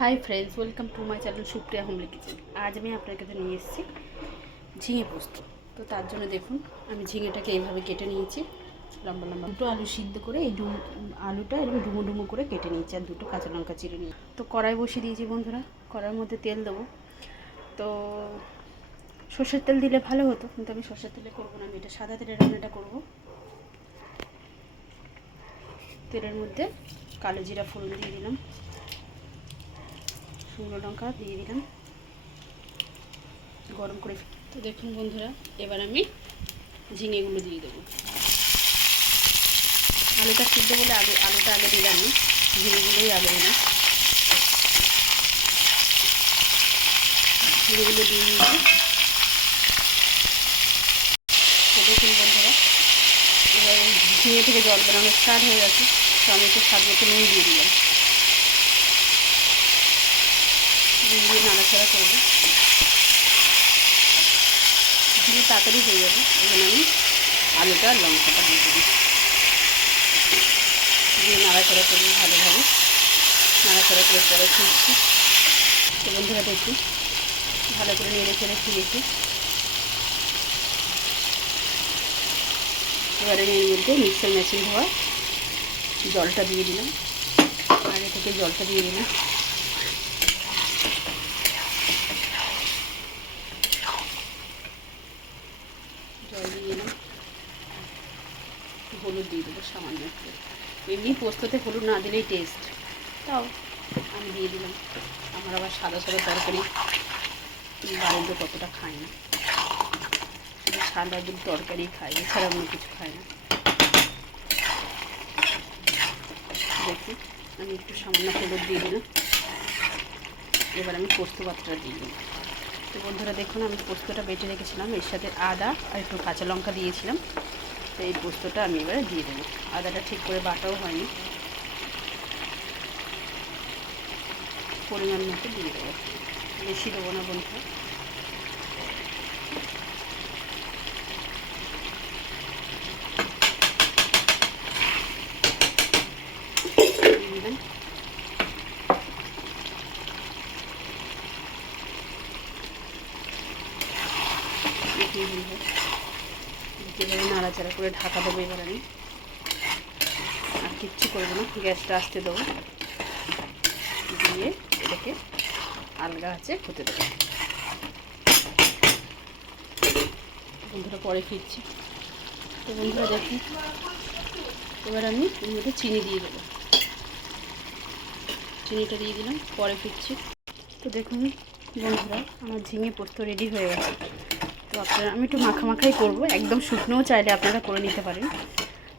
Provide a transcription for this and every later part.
Hi friends, welcome to my channel Supriya homely kitchen. আজ আমি আপনার কাছে নিয়ে এসেছি ঝিঙে পোস্ত। তো তার জন্য দেখুন, আমি ঝিঙেটাকে এইভাবে কেটে নিয়েছি লম্বা লম্বা। দুটো আলু সিদ্ধ করে এই আলুটা এরকম ডুমো ডুমো করে কেটে নিয়েছি, আর দুটো কাঁচা লঙ্কা চিড়ে নিয়ে তো কড়াই বসিয়ে দিয়েছি বন্ধুরা। কড়াইয়ের মধ্যে তেল দেবো। তো সর্ষের তেল দিলে ভালো হতো, কিন্তু আমি সর্ষের তেলে করবো না, আমি এটা সাদা তেলে রান্নাটা করবো। তেলের মধ্যে কালো জিরা ফোড়ন দিয়ে দিলাম, শুকনো লঙ্কা দিয়ে দিলাম, গরম করে। তো দেখুন বন্ধুরা, এবার আমি ঝিঙেগুলো দিয়ে দেবো। আলুটা সিদ্ধ বলে আলুটা আগে দিলাম না, ঝিঙেগুলোই আগে দিলাম। ঝিঙেগুলো দিয়ে নিয়েছি। তো দেখুন বন্ধুরা, এবার ঝিঙে থেকে জল বেরোনো স্টার্ট হয়ে গেছে। তো আমি একটু স্বাদ মতো নুন দিয়ে দিলাম, নুন দিয়ে নাড়াচাড়া করবো। ঝিঙে তাড়াতাড়ি হয়ে যাবে, এই জন্য আমি আলুটা আর লঙ্কাটা দিয়ে দেবো, দিয়ে নাড়াচাড়া করবো ভালোভাবে। নাড়াচাড়া করে পরে ফিরছি। তো বন্ধুরা দেখি, ভালো করে নেড়ে চেড়ে ফিরেছি। এবারে এর মধ্যে মিক্সার মেশিন ধোয়া জলটা দিয়ে দিলাম, আগে থেকে জলটা দিয়ে দিলাম। জল দিয়ে দিলাম, হলুদ দিয়ে দেবো সামান্য একটু। এমনি পোস্ততে হলুদ না দিলেই টেস্ট, তাও আমি দিয়ে দিলাম। আমার আবার সাদা সাদা তরকারি বাড়ির লোক কতটা খায় না, শুধু সাদা দুধ তরকারি খায়, এছাড়া অন্য কিছু খায় না। দেখি, আমি একটু সামান্য হলুদ দিয়ে দিলাম। এবার আমি পোস্ত পাতাটা দিয়ে দিলাম। তো বন্ধুরা দেখুন, আমি পোস্তটা বেটে রেখেছিলাম, এর সাথে আদা আর একটু কাঁচা লঙ্কা দিয়েছিলাম। তো এই পোস্তটা আমি এবারে দিয়ে দেবো। আদাটা ঠিক করে বাটাও হয়নি, পরিমাণ মতো দিয়ে দেবো, বেশি দেবো না বন্ধুরা। দিলাম, এবারে নাড়াচাড়া করে ঢাকা দেবো। এবার আমি আর কিচ্ছু করবো না, গ্যাসটা আসতে দেবো, দিয়ে এটাকে আলগা আছে হতে দেবো। বন্ধুরা পরে ফিরছি। তো বন্ধুরা দেখুন, এবার আমি এর মধ্যে চিনি দিয়ে দেবো। চিনিটা দিয়ে দিলাম, পরে ফিরছি। তো দেখুন বন্ধুরা, আমার ঝিঙে পোস্ত রেডি হয়ে গেছে। তো আপনারা, আমি একটু মাখামাখাই করবো, একদম শুকনোও চাইলে আপনারা করে নিতে পারেন।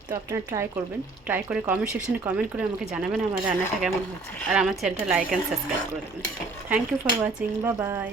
তো আপনারা ট্রাই করবেন, ট্রাই করে কমেন্ট সেকশনে কমেন্ট করে আমাকে জানাবেন আমার রান্নাটা কেমন হয়েছে। আর আমার চ্যানেলটা লাইক অ্যান্ড সাবস্ক্রাইব করে দেবেন। Thank you for watching, bye by.